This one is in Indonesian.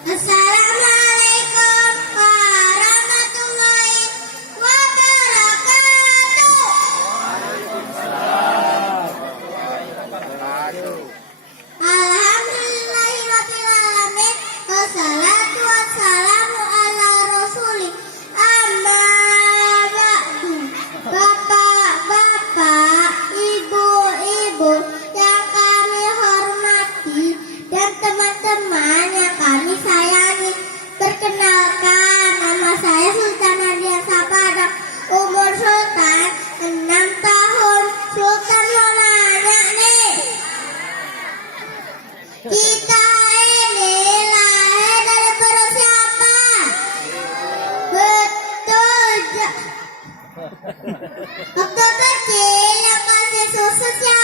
Assalamualaikum warahmatullahi wabarakatuh. Alhamdulillahirabbil alamin. Wassalatu wassalamu ala rasulih. Amma ba'du. Bapak-bapak, ibu-ibu yang kami hormati dan teman-teman yang kami sayangi, perkenalkan, nama saya Sultan Nadia Sapadak. Umur Sultan 6 tahun. Sultan mau nanya nih, kita ini lahir dari perut siapa? Betul. Waktu kecil yang kasih susu siapa?